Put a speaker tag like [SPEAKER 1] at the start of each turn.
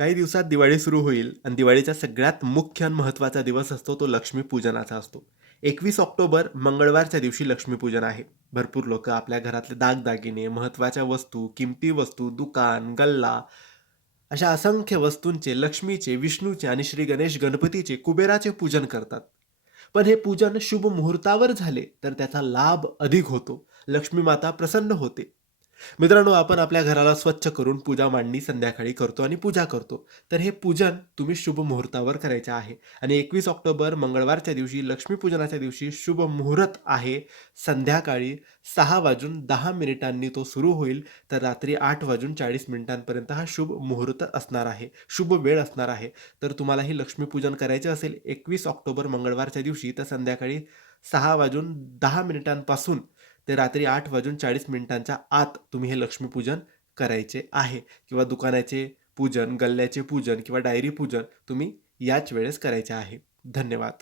[SPEAKER 1] काही दिवसात दिवाळी सुरू होईल आणि दिवाळीचा सगळ्यात मुख्य आणि महत्त्वाचा दिवस असतो तो लक्ष्मीपूजनाचा असतो. एकवीस ऑक्टोबर मंगळवारच्या दिवशी लक्ष्मीपूजन आहे. भरपूर लोक आपल्या घरातले दागदागिने महत्त्वाच्या वस्तू किमती वस्तू दुकान गल्ला अशा असंख्य वस्तूंचे लक्ष्मीचे विष्णूचे आणि श्री गणेश गणपतीचे कुबेराचे पूजन करतात. पण हे पूजन शुभ मुहूर्तावर झाले तर त्याचा लाभ अधिक होतो. लक्ष्मी माता प्रसन्न होते. मित्रांनो आपण आपल्या घराला स्वच्छ करून पूजा मांडणी संध्याकाळी करतो आणि पूजा करतो. तर हे पूजन तुम्ही शुभ मुहूर्तावर करायचे आहे. आणि एकवीस ऑक्टोबर मंगळवारच्या दिवशी लक्ष्मीपूजनाच्या दिवशी शुभ मुहूर्त आहे. संध्याकाळी सहा वाजून दहा मिनिटांनी तो सुरू होईल. तर रात्री आठ वाजून चाळीस मिनिटांपर्यंत हा शुभ मुहूर्त असणार आहे. शुभ वेळ असणार आहे. तर तुम्हाला ही लक्ष्मीपूजन करायचे असेल एकवीस ऑक्टोबर मंगळवारच्या दिवशी तर संध्याकाळी सहा वाजून दहा मिनिटांपासून ते रात्री आठ वाजून चाळीस मिनिटांच्या आत तुम्ही हे लक्ष्मीपूजन करायचे आहे. किंवा दुकानाचे पूजन गल्ल्याचे पूजन किंवा डायरी पूजन तुम्ही याच वेळेस करायचे आहे. धन्यवाद.